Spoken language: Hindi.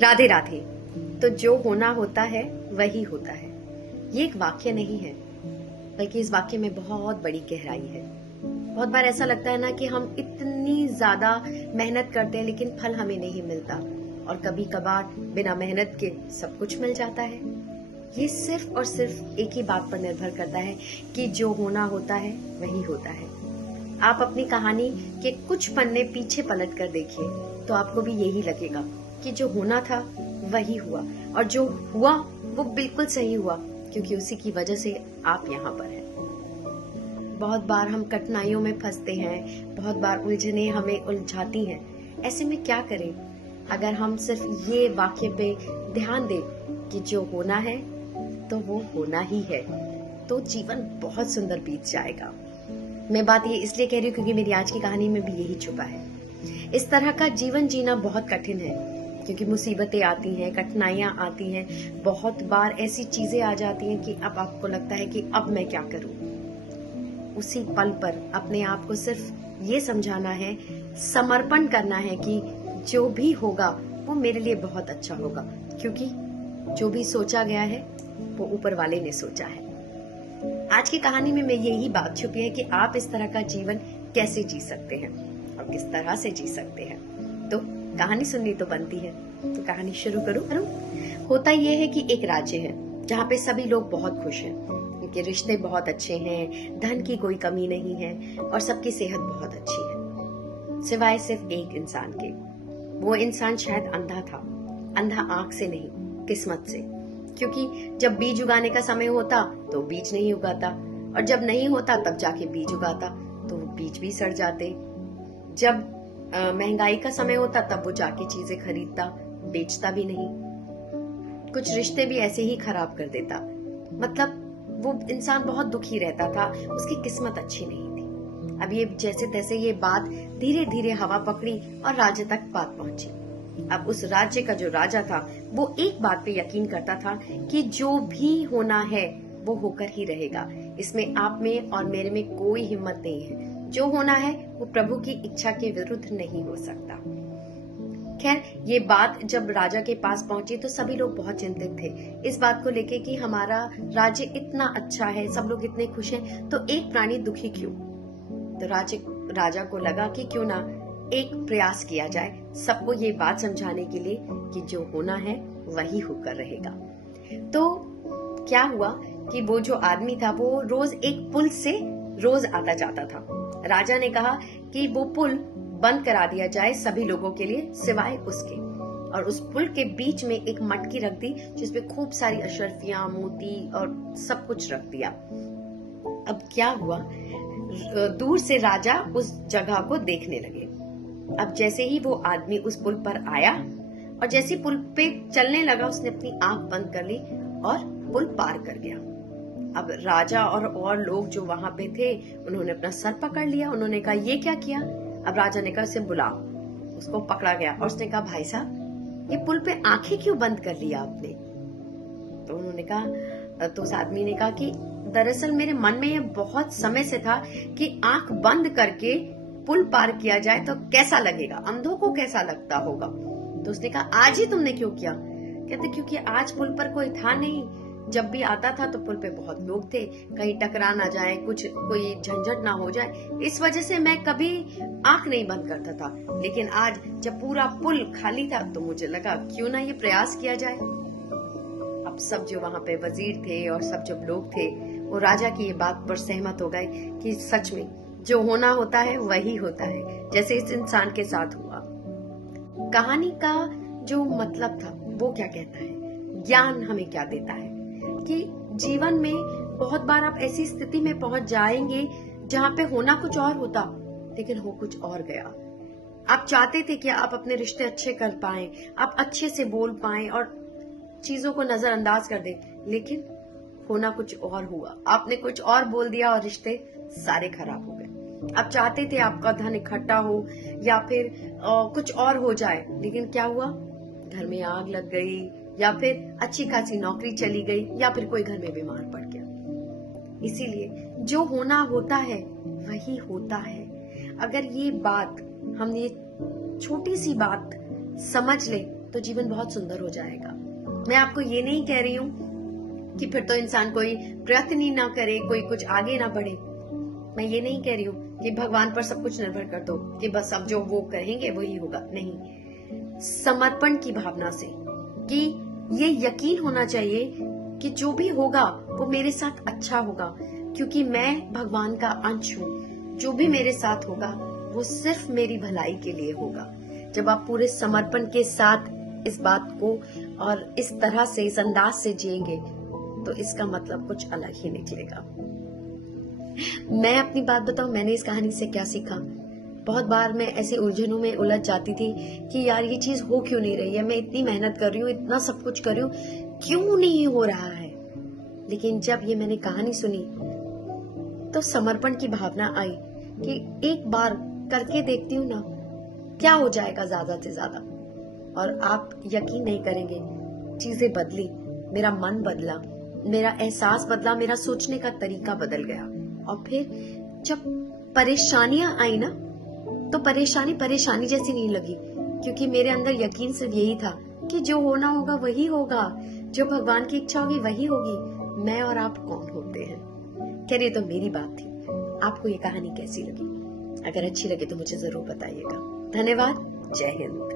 राधे राधे। तो जो होना होता है वही होता है, ये एक वाक्य नहीं है, बल्कि इस वाक्य में बहुत बड़ी गहराई है। बहुत बार ऐसा लगता है ना कि हम इतनी ज्यादा मेहनत करते हैं लेकिन फल हमें नहीं मिलता, और कभी कभार बिना मेहनत के सब कुछ मिल जाता है। ये सिर्फ और सिर्फ एक ही बात पर निर्भर करता है कि जो होना होता है वही होता है। आप अपनी कहानी के कुछ पन्ने पीछे पलट कर देखिए तो आपको भी यही लगेगा कि जो होना था वही हुआ, और जो हुआ वो बिल्कुल सही हुआ, क्योंकि उसी की वजह से आप यहाँ पर हैं। बहुत बार हम कठिनाइयों में फंसते हैं, बहुत बार उलझने हमें उलझाती हैं। ऐसे में क्या करें? अगर हम सिर्फ ये वाक्य पे ध्यान दें कि जो होना है तो वो होना ही है, तो जीवन बहुत सुंदर बीत जाएगा। मैं बात ये इसलिए कह रही हूँ क्योंकि मेरी आज की कहानी में भी यही छुपा है। इस तरह का जीवन जीना बहुत कठिन है, क्योंकि मुसीबतें आती हैं, कठिनाइयां आती हैं, बहुत बार ऐसी चीजें आ जाती हैं कि अब आपको लगता है कि अब मैं क्या करूं। उसी पल पर अपने आप को सिर्फ ये समझाना है, समर्पण करना है कि जो भी होगा वो मेरे लिए बहुत अच्छा होगा, क्योंकि जो भी सोचा गया है वो ऊपर वाले ने सोचा है। आज की कहानी में यही बात छुपी है कि आप इस तरह का जीवन कैसे जी सकते हैं और किस तरह से जी सकते हैं। तो कहानी सुननी तो बनती है, तो कहानी शुरू करूं। होता यह है कि एक राज्य है जहाँ पे सभी लोग बहुत खुश हैं, उनके रिश्ते बहुत अच्छे हैं, धन की कोई कमी नहीं है और सबकी सेहत बहुत अच्छी है, सिवाय सिर्फ एक इंसान के। वो इंसान शायद अंधा था, अंधा आंख से नहीं, किस्मत से, क्योंकि जब बीज उगाने का समय होता तो बीज नहीं उगाता, और जब नहीं होता तब जाके बीज उगाता तो बीज भी सड़ जाते। जब महंगाई का समय होता तब वो जाके चीजें खरीदता, बेचता भी नहीं। कुछ रिश्ते भी ऐसे ही खराब कर देता। मतलब वो इंसान बहुत दुखी रहता था, उसकी किस्मत अच्छी नहीं थी। अब ये जैसे तैसे ये बात धीरे धीरे हवा पकड़ी और राज्य तक बात पहुंची। अब उस राज्य का जो राजा था वो एक बात पे यकीन करता था कि जो भी होना है वो होकर ही रहेगा। इसमें आप में और मेरे में कोई हिम्मत नहीं है। जो होना है वो प्रभु की इच्छा के विरुद्ध नहीं हो सकता। खैर, ये बात जब राजा के पास पहुंची तो सभी लोग बहुत चिंतित थे इस बात को लेके कि हमारा राज्य इतना अच्छा है, सब लोग इतने खुश हैं, तो एक प्राणी दुखी क्यों? तो राजा को लगा कि क्यों ना एक प्रयास किया जाए सबको ये बात समझाने के लिए कि जो होना है वही होकर रहेगा। तो क्या हुआ कि वो जो आदमी था वो रोज एक पुल से रोज आता जाता था। राजा ने कहा कि वो पुल बंद करा दिया जाए सभी लोगों के लिए सिवाय उसके, और उस पुल के बीच में एक मटकी रख दी जिसमें खूब सारी अशर्फियां, मोती और सब कुछ रख दिया। अब क्या हुआ, दूर से राजा उस जगह को देखने लगे। अब जैसे ही वो आदमी उस पुल पर आया और जैसे पुल पे चलने लगा, उसने अपनी आंख बंद कर ली और पुल पार कर गया। अब राजा और लोग जो वहां पे थे उन्होंने अपना सर पकड़ लिया। उन्होंने कहा ये क्या किया? अब राजा ने कहा उसे बुलाओ। उसको पकड़ा गया और उसने कहा भाई साहब, ये पुल पे आंखें क्यों बंद कर लिया आपने? तो उन्होंने कहा, तो उस आदमी ने कहा कि दरअसल मेरे मन में ये बहुत समय से था कि आंख बंद करके पुल पार किया जाए तो कैसा लगेगा, अंधों को कैसा लगता होगा। तो उसने कहा आज ही तुमने क्यों किया? कहते क्योंकि आज पुल पर कोई था नहीं, जब भी आता था तो पुल पे बहुत लोग थे, कहीं टकरा ना जाए, कोई झंझट ना हो जाए, इस वजह से मैं कभी आंख नहीं बंद करता था। लेकिन आज जब पूरा पुल खाली था तो मुझे लगा क्यों ना ये प्रयास किया जाए। अब सब जो वहां पे वजीर थे और सब जब लोग थे वो राजा की ये बात पर सहमत हो गए कि सच में जो होना होता है वही होता है, जैसे इस इंसान के साथ हुआ। कहानी का जो मतलब था वो क्या कहता है, ज्ञान हमें क्या देता है कि जीवन में बहुत बार आप ऐसी स्थिति में पहुंच जाएंगे जहां पे होना कुछ और होता लेकिन हो कुछ और गया। आप चाहते थे कि आप अपने रिश्ते अच्छे कर पाएं, आप अच्छे से बोल पाएं और चीजों को नजरअंदाज कर दें, लेकिन होना कुछ और हुआ। आपने कुछ और बोल दिया और रिश्ते सारे खराब हो गए। आप चाहते थे आपका धन इकट्ठा हो या फिर कुछ और हो जाए, लेकिन क्या हुआ? घर में आग लग गई, या फिर अच्छी खासी नौकरी चली गई, या फिर कोई घर में बीमार पड़ गया। इसीलिए जो होना होता है वही होता है। अगर ये बात, हम ये छोटी सी बात समझ ले तो जीवन बहुत सुंदर हो जाएगा। मैं आपको ये नहीं कह रही हूँ कि फिर तो इंसान कोई प्रयत्न ही ना करे, कोई कुछ आगे ना बढ़े। मैं ये नहीं कह रही हूँ कि भगवान पर सब कुछ निर्भर कर दो कि बस अब जो वो कहेंगे वही होगा। नहीं, समर्पण की भावना से, कि ये यकीन होना चाहिए कि जो भी होगा वो मेरे साथ अच्छा होगा, क्योंकि मैं भगवान का अंश हूँ। जो भी मेरे साथ होगा वो सिर्फ मेरी भलाई के लिए होगा। जब आप पूरे समर्पण के साथ इस बात को और इस तरह से, इस अंदाज से जिएंगे, तो इसका मतलब कुछ अलग ही निकलेगा। मैं अपनी बात बताऊं, मैंने इस कहानी से क्या सीखा। बहुत बार मैं ऐसे उलझनों में उलझ जाती थी कि यार ये चीज हो क्यों नहीं रही है, मैं इतनी मेहनत कर रही हूँ, इतना सब कुछ कर रही हूँ, क्यों नहीं हो रहा है। लेकिन जब ये मैंने कहानी सुनी तो समर्पण की भावना आई कि एक बार करके देखती हूँ ना, क्या हो जाएगा ज्यादा से ज्यादा। और आप यकीन नहीं करेंगे, चीजें बदली, मेरा मन बदला, मेरा एहसास बदला, मेरा सोचने का तरीका बदल गया। और फिर जब परेशानियां आई ना, तो परेशानी परेशानी जैसी नहीं लगी, क्योंकि मेरे अंदर यकीन सिर्फ यही था कि जो होना होगा वही होगा, जो भगवान की इच्छा होगी वही होगी। मैं और आप कौन होते हैं। खैर, ये तो मेरी बात थी। आपको ये कहानी कैसी लगी? अगर अच्छी लगे तो मुझे जरूर बताइएगा। धन्यवाद। जय हिंद।